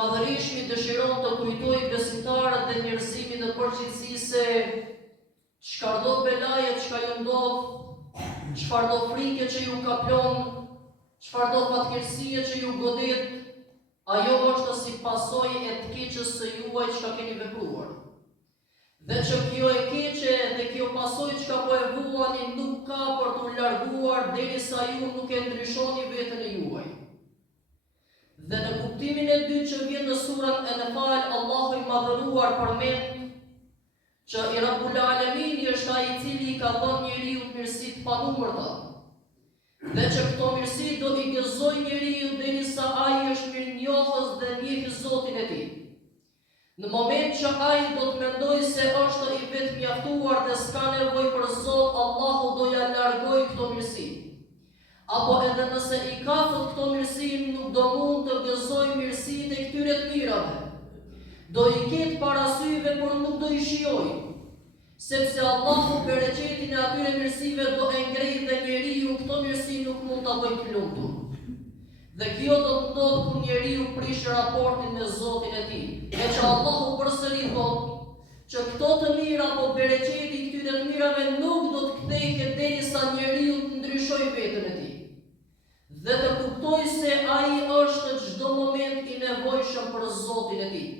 Madhërishmi dëshiron të kujtojë besimtarët dhe njerëzimin në përgjithësi se çfarëdo belaje çka ju ndodh, çfarëdo frike që ju kaplon, çfarëdo fatkeqësie që ju godet, ajo është si pasojë e të keqes së juaj çka keni vepruar. Dhe që kjo e keqe dhe kjo pasojë çka po e vuani nuk ka për t'u larguar derisa ju nuk e ndryshoni veten e juaj. Dhe në kuptimin e dytë që vjen në surën Al-Anfal, Allahu i madhëruar përmend që i Rabbul Alamin është ai i cili i ka dhënë njeriu mirësitë pa numërta. Dhe që këto mirësi do i gëzojë njeriu derisa ai është mirënjohës dhe njeh Zotin e tij. Në moment që ai do të mendojë se është i vetmjaftuar dhe s'ka nevojë për Zot, Allahu do ja largojë këto mirësi. Apo edhe nëse i kapet këto mirësi, nuk do mund të gëzojë mirësitë e këtyre të mirave. Do i ketë parasyve, por nuk do i shijojë, sepse Allahu bereqetin e atyre mirësive do e ngrejë dhe njeriu këto mirësi nuk mund ta bëjë të lumtur. Dhe kjo do të ndodhë kur njeriu prish raportin me Zotin e tij. E që Allahu përsëri thotë që këto të mira apo bereqeti këtyre të mirave nuk do të kthehet derisa njeriu të ndryshojë veten e tij. Dhe të kuptoj se ai është çdo moment i nevojshëm për Zotin e tij.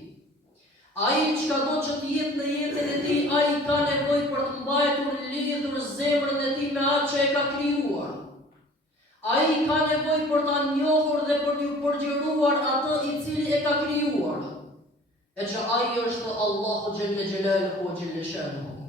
Ai çka do që të jetë në jetën e tij, ai ka nevojë për të mbajtur lidhur zemrën e tij me atë që e ka krijuar. Ai ka nevojë për ta njohur dhe për t'u përgjëruar atë i cili e ka krijuar. E që ai është Allahu xhelle xhelaluhu xhelle shanuhu.